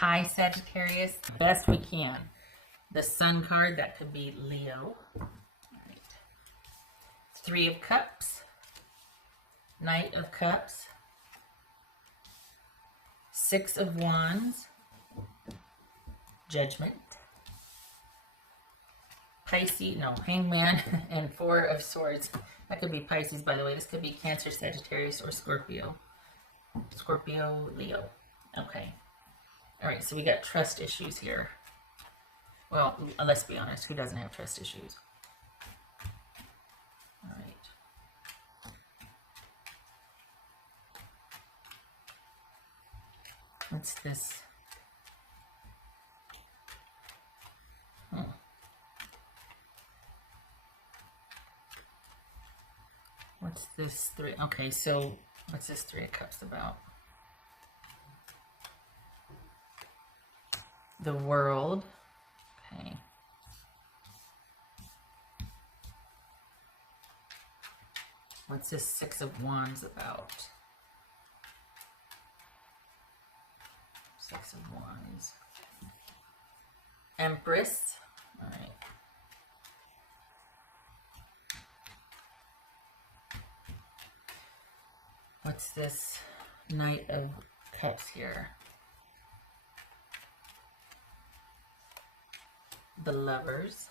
Hi, Sagittarius. Best we can. The Sun card, that could be Leo. Right. Three of Cups. Knight of Cups. Six of Wands. Judgment. Pisces, no, Hangman, and Four of Swords. That could be Pisces, by the way. This could be Cancer, Sagittarius, or Scorpio. Scorpio, Leo. Okay. All right, so we got trust issues here. Well, let's be honest. Who doesn't have trust issues? All right. What's this? What's this three? Okay, so what's this Three of Cups about? The World. Okay. What's this Six of Wands about? Six of Wands. Empress. All right. What's this Knight of Cups here? The Lovers.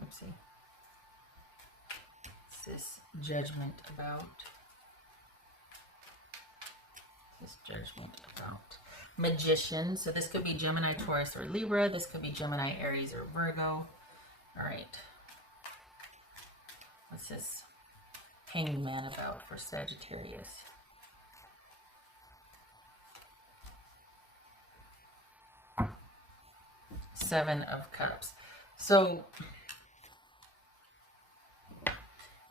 Oopsie. What's this Judgment about? What's this Judgment about? Magician. So this could be Gemini, Taurus, or Libra. This could be Gemini, Aries, or Virgo. All right. What's this Hangman about for Sagittarius? Seven of Cups. So,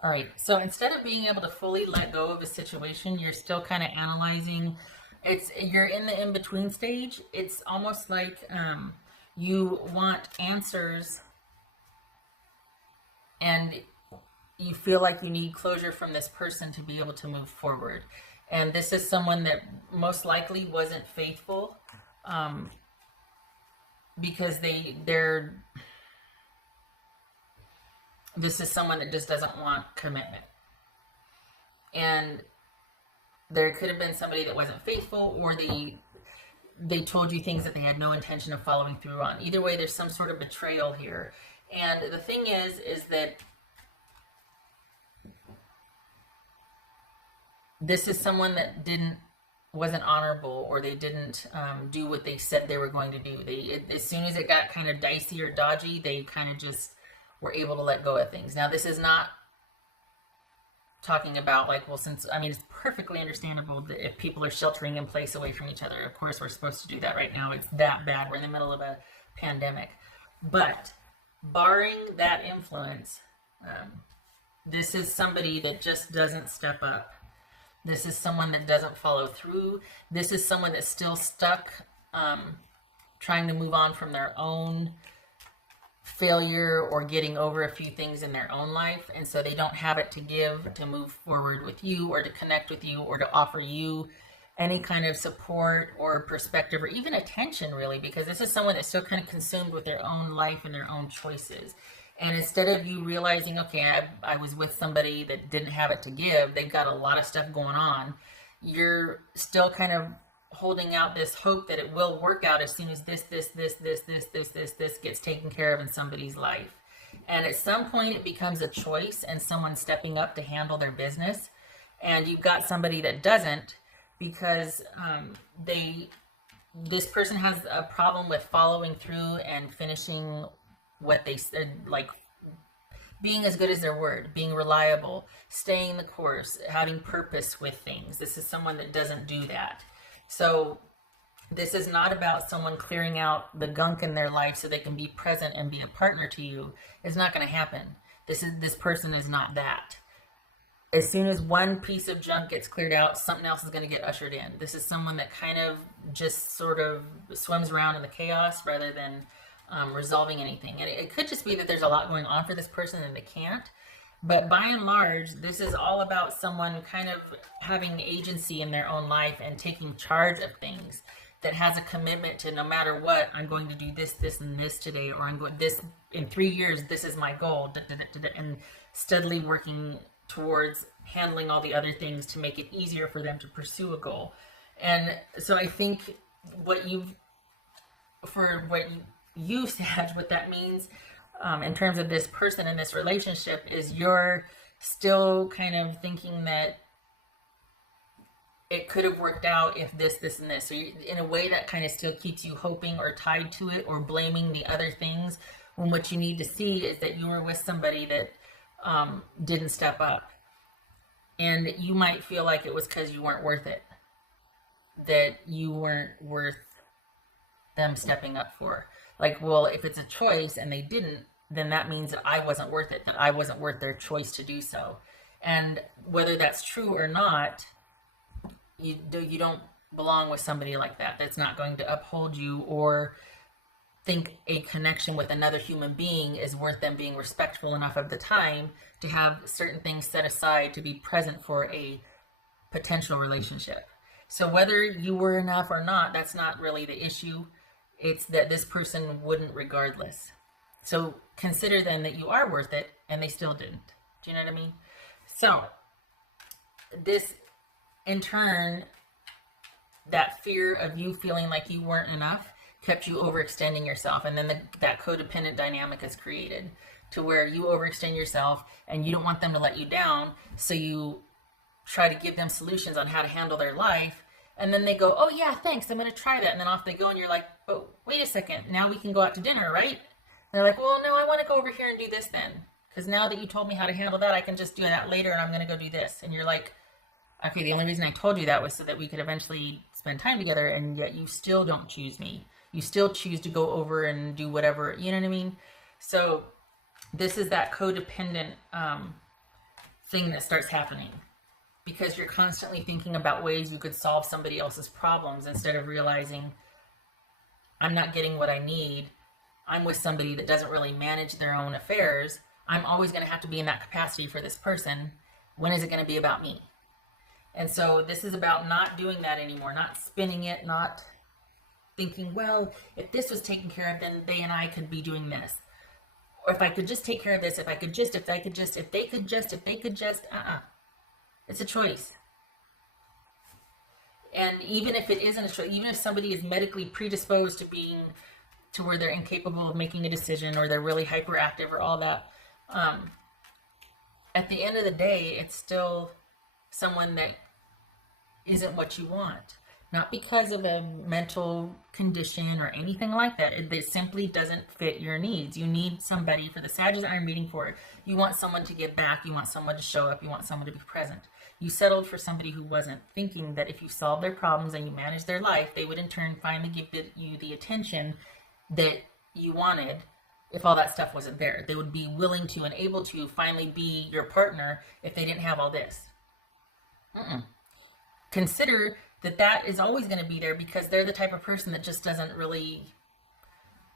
all right. So instead of being able to fully let go of a situation, you're still kind of analyzing. You're in the in-between stage. It's almost like you want answers and you feel like you need closure from this person to be able to move forward. And this is someone that most likely wasn't faithful. Because this is someone that just doesn't want commitment. And there could have been somebody that wasn't faithful, or they told you things that they had no intention of following through on. Either way, there's some sort of betrayal here. And the thing is that this is someone that wasn't honorable, or they didn't do what they said they were going to do. As soon as it got kind of dicey or dodgy, they kind of just were able to let go of things. Now, this is not talking about like, well, it's perfectly understandable that if people are sheltering in place away from each other, of course we're supposed to do that right now. It's that bad. We're in the middle of a pandemic. But barring that influence, this is somebody that just doesn't step up. This is someone that doesn't follow through. This is someone that's still stuck trying to move on from their own failure or getting over a few things in their own life. And so they don't have it to give to move forward with you, or to connect with you, or to offer you any kind of support or perspective, or even attention, really, because this is someone that's still kind of consumed with their own life and their own choices. And instead of you realizing, okay, I was with somebody that didn't have it to give, they've got a lot of stuff going on, you're still kind of holding out this hope that it will work out as soon as this gets taken care of in somebody's life. And at some point it becomes a choice and someone stepping up to handle their business. And you've got somebody that doesn't, because this person has a problem with following through and finishing what they said, like being as good as their word, being reliable, staying the course, having purpose with things. This is someone that doesn't do that. So this is not about someone clearing out the gunk in their life so they can be present and be a partner to you. It's not going to happen. This person is not that. As soon as one piece of junk gets cleared out, something else is going to get ushered in. This is someone that kind of just sort of swims around in the chaos rather than resolving anything. And it could just be that there's a lot going on for this person and they can't. But by and large, this is all about someone kind of having agency in their own life and taking charge of things, that has a commitment to, no matter what, I'm going to do this, this, and this today, or I'm going this in 3 years, this is my goal, and steadily working towards handling all the other things to make it easier for them to pursue a goal. And so I think what you Sag, what that means in terms of this person in this relationship is you're still kind of thinking that it could have worked out if this, this, and this. So in a way that kind of still keeps you hoping or tied to it or blaming the other things, when what you need to see is that you were with somebody that didn't step up. And you might feel like it was because you weren't worth it, that you weren't worth them stepping up for. Like, well, if it's a choice and they didn't, then that means that I wasn't worth it, that I wasn't worth their choice to do so. And whether that's true or not, you don't belong with somebody like that, that's not going to uphold you or think a connection with another human being is worth them being respectful enough of the time to have certain things set aside to be present for a potential relationship. So whether you were enough or not, that's not really the issue. It's that this person wouldn't regardless. So consider then that you are worth it, and they still didn't. Do you know what I mean? So this, in turn, that fear of you feeling like you weren't enough kept you overextending yourself. And then that codependent dynamic is created to where you overextend yourself and you don't want them to let you down. So you try to give them solutions on how to handle their life. And then they go, oh yeah, thanks, I'm going to try that. And then off they go. And you're like, oh, wait a second. Now we can go out to dinner, right? And they're like, well, no, I want to go over here and do this then. Because now that you told me how to handle that, I can just do that later and I'm going to go do this. And you're like, okay, the only reason I told you that was so that we could eventually spend time together, and yet you still don't choose me. You still choose to go over and do whatever, you know what I mean? So this is that codependent thing that starts happening, because you're constantly thinking about ways you could solve somebody else's problems instead of realizing, I'm not getting what I need. I'm with somebody that doesn't really manage their own affairs. I'm always going to have to be in that capacity for this person. When is it going to be about me? And so this is about not doing that anymore, not spinning it, not thinking, well, if this was taken care of, then they and I could be doing this. Or if I could just take care of this, if they could just, It's a choice. And even if it isn't a choice, even if somebody is medically predisposed to being, to where they're incapable of making a decision, or they're really hyperactive or all that, at the end of the day, it's still someone that isn't what you want. Not because of a mental condition or anything like that. It simply doesn't fit your needs. You need somebody, for the Sagittarius I'm reading for, you want someone to give back, you want someone to show up, you want someone to be present. You settled for somebody who wasn't, thinking that if you solved their problems and you managed their life, they would in turn finally give you the attention that you wanted. If all that stuff wasn't there, they would be willing to and able to finally be your partner if they didn't have all this. Consider that is always going to be there, because they're the type of person that just doesn't really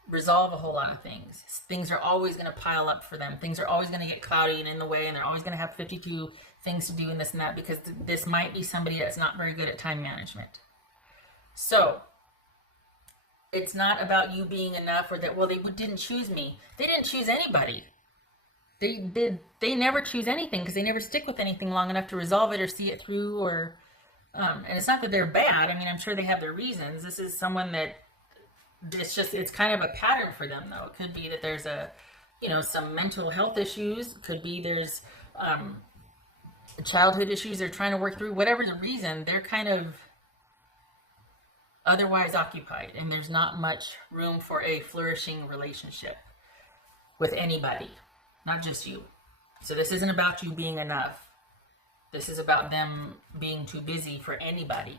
resolve a whole lot of things. Things are always going to pile up for them. Things are always going to get cloudy and in the way, and they're always going to have 52 things to do and this and that, because this might be somebody that's not very good at time management. So it's not about you being enough, or that, well, they didn't choose me. They didn't choose anybody. They never choose anything, because they never stick with anything long enough to resolve it or see it through, or and it's not that they're bad. I mean, I'm sure they have their reasons. This is someone that it's kind of a pattern for them, though. It could be that there's some mental health issues. It could be there's childhood issues they're trying to work through. Whatever the reason, they're kind of otherwise occupied, and there's not much room for a flourishing relationship with anybody, not just you. So this isn't about you being enough. This is about them being too busy for anybody.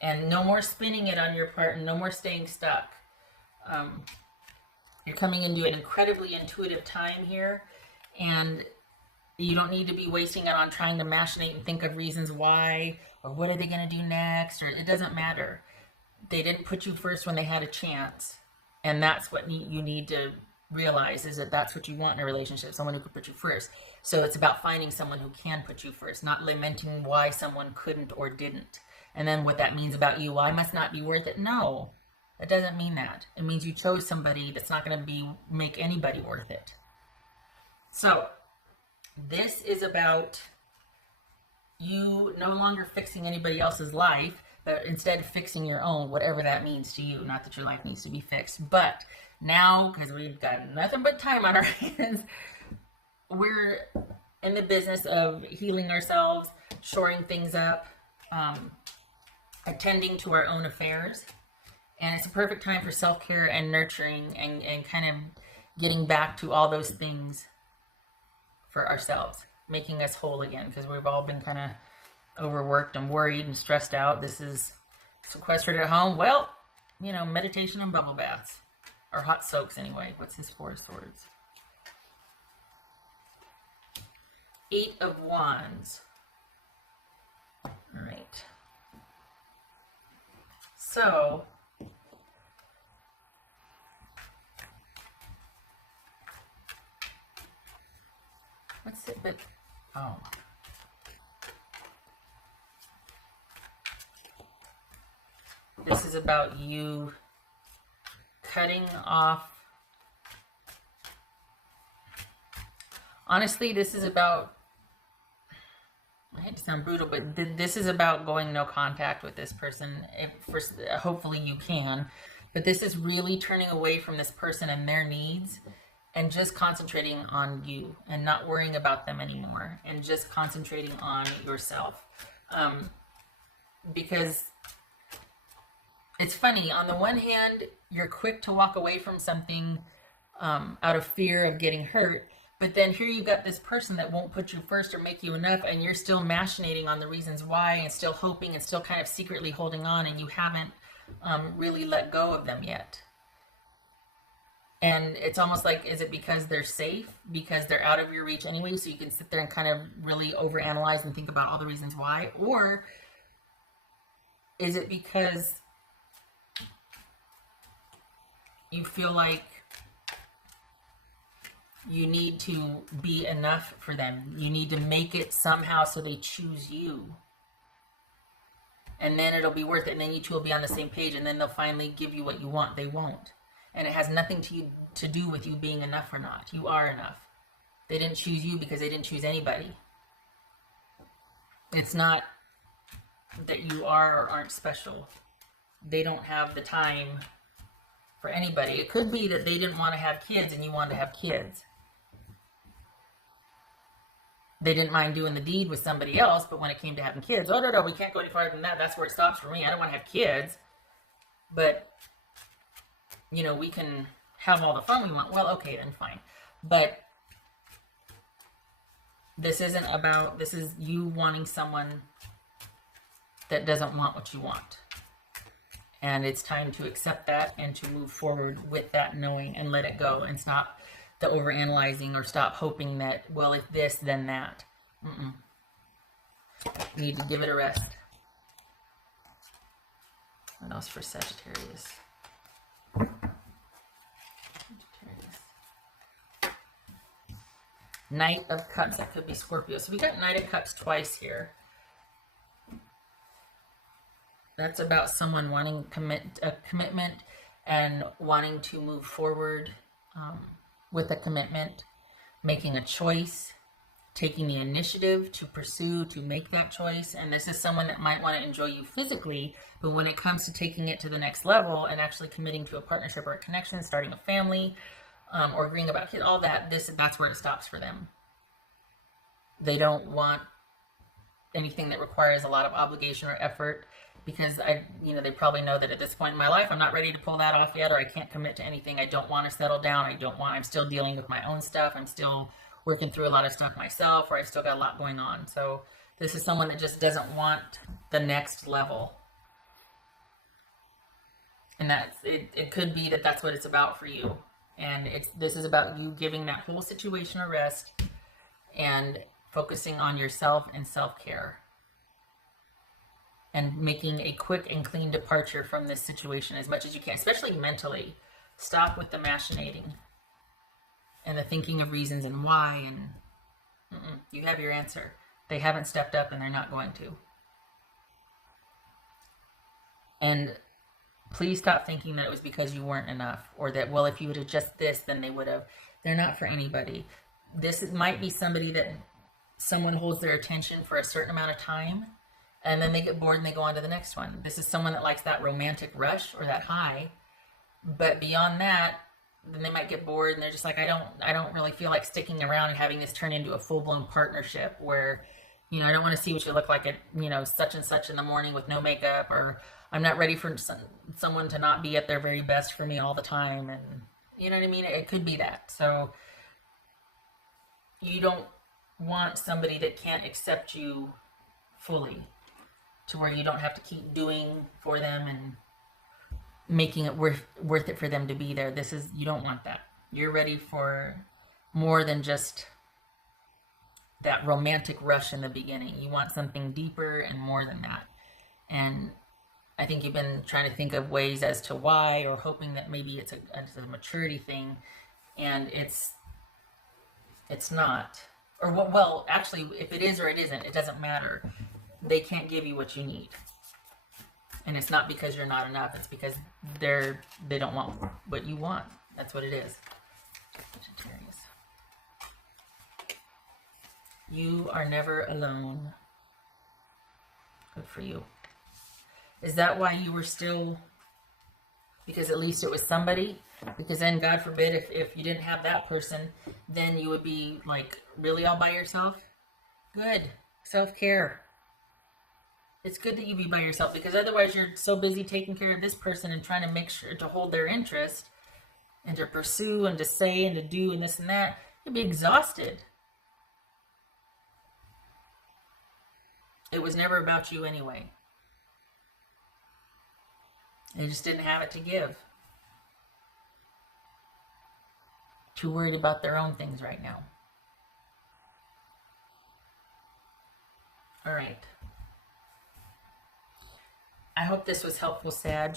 And no more spinning it on your part, and no more staying stuck. You're coming into an incredibly intuitive time here, and you don't need to be wasting it on trying to machinate and think of reasons why, or what are they going to do next, or it doesn't matter. They didn't put you first when they had a chance, and that's what you need to realize is that that's what you want in a relationship, someone who could put you first. So it's about finding someone who can put you first, not lamenting why someone couldn't or didn't. And then what that means about you, well, I must not be worth it. No, it doesn't mean that. It means you chose somebody that's not going to make anybody worth it. So this is about you no longer fixing anybody else's life, but instead fixing your own, whatever that means to you. Not that your life needs to be fixed, but now, because we've got nothing but time on our hands, we're in the business of healing ourselves, shoring things up, attending to our own affairs. And it's a perfect time for self-care and nurturing and kind of getting back to all those things for ourselves, making us whole again, because we've all been kind of overworked and worried and stressed out. This is sequestered at home. Well, you know, meditation and bubble baths, or hot soaks anyway. What's this Four of Swords? Eight of Wands. All right. So what's it? But oh. This is about you cutting off. Honestly, this is about, I hate to sound brutal, but this is about going no contact with this person. Hopefully you can, but this is really turning away from this person and their needs and just concentrating on you and not worrying about them anymore and just concentrating on yourself. Because it's funny, on the one hand, you're quick to walk away from something out of fear of getting hurt, but then here you've got this person that won't put you first or make you enough, and you're still machinating on the reasons why and still hoping and still kind of secretly holding on, and you haven't really let go of them yet. And it's almost like, is it because they're safe? Because they're out of your reach anyway, so you can sit there and kind of really overanalyze and think about all the reasons why? Or is it because you feel like you need to be enough for them? You need to make it somehow so they choose you. And then it'll be worth it, and then you two will be on the same page, and then they'll finally give you what you want. They won't. And it has nothing to do with you being enough or not. You are enough. They didn't choose you because they didn't choose anybody. It's not that you are or aren't special. They don't have the time for anybody. It could be that they didn't want to have kids and you wanted to have kids. They didn't mind doing the deed with somebody else, but when it came to having kids, oh no, we can't go any farther than that. That's where it stops for me. I don't want to have kids. But, you know, we can have all the fun we want. Well, okay, then fine. But this isn't about, this is you wanting someone that doesn't want what you want. And it's time to accept that and to move forward with that knowing and let it go and stop the overanalyzing or stop hoping that, well, if this, then that. You need to give it a rest. What else for Sagittarius? Knight of Cups. That could be Scorpio. So we got Knight of Cups twice here. That's about someone wanting a commitment and wanting to move forward with a commitment, making a choice, taking the initiative to pursue, to make that choice. And this is someone that might want to enjoy you physically, but when it comes to taking it to the next level and actually committing to a partnership or a connection, starting a family, or agreeing about kids, all that, that's where it stops for them. They don't want anything that requires a lot of obligation or effort, because they probably know that at this point in my life, I'm not ready to pull that off yet, or I can't commit to anything. I don't want to settle down. I'm still dealing with my own stuff. I'm still working through a lot of stuff myself, or I've still got a lot going on. So this is someone that just doesn't want the next level. And it could be that that's what it's about for you. And this is about you giving that whole situation a rest and focusing on yourself and self-care. And making a quick and clean departure from this situation as much as you can, especially mentally. Stop with the machinating. and the thinking of reasons and why, and you have your answer. They haven't stepped up and they're not going to. And please stop thinking that it was because you weren't enough, or that, well, if you would have just this, then they would have. They're not for anybody. Might be somebody that someone holds their attention for a certain amount of time, and then they get bored and they go on to the next one. This is someone that likes that romantic rush or that high, but beyond that, then they might get bored and they're just like, I don't really feel like sticking around and having this turn into a full-blown partnership where, I don't want to see what you look like at, such and such in the morning with no makeup, or I'm not ready for someone to not be at their very best for me all the time. And you know what I mean? It could be that. So you don't want somebody that can't accept you fully, to where you don't have to keep doing for them and making it worth it for them to be there. You don't want that. You're ready for more than just that romantic rush in the beginning. You want something deeper and more than that. And I think you've been trying to think of ways as to why, or hoping that maybe it's a maturity thing, and it's not. Or well, actually, if it is or it isn't, it doesn't matter. They can't give you what you need. And it's not because you're not enough. It's because they don't want what you want. That's what it is. Sagittarius. You are never alone. Good for you. Is that why you were still? Because at least it was somebody? Because then, God forbid, if you didn't have that person, then you would be like really all by yourself? Good. Self-care. It's good that you be by yourself, because otherwise you're so busy taking care of this person and trying to make sure to hold their interest and to pursue and to say and to do and this and that. You'll be exhausted. It was never about you anyway. They just didn't have it to give. Too worried about their own things right now. All right. I hope this was helpful, Sag.